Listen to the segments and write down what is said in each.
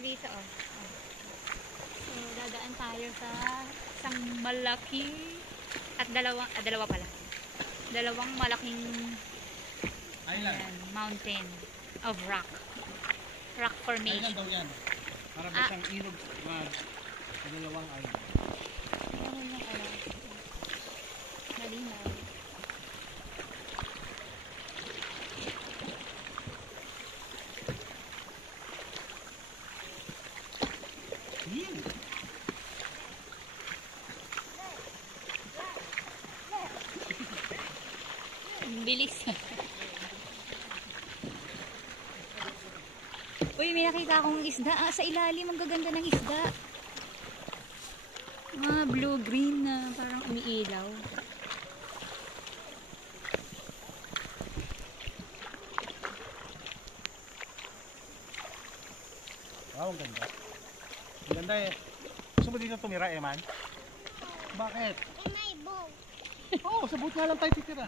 dito, oh. So, dadaan tayo sa isang malaki at dalawa pala. Dalawang malaking ayan, mountain of rock. Rock formation. Island daw yan. Para ba siyang ilog sa dalawang island. Ano yung malinaw. Bilis. Uy, may nakita akong isda. Sa ilalim, ang gaganda ng isda. Mga blue-green na parang umiilaw. Wow, ang ganda. Ang ganda eh. Gusto mo dito tumira, Eman? Bakit? May boat. Oo, sa boat nga lang tayo titira.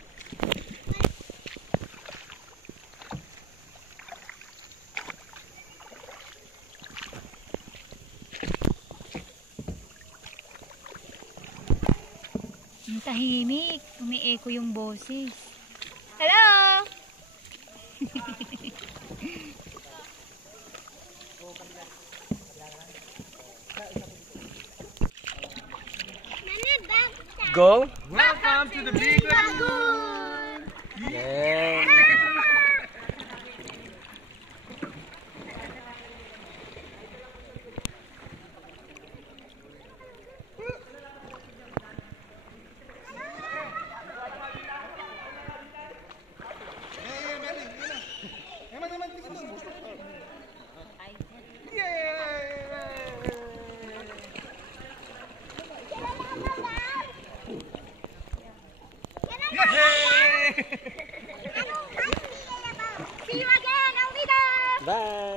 Ang tahimik. Umi-echo yung boses. Hello! Go! Welcome to the Big Lagoon! Yeah! See you again, Alvida! Bye!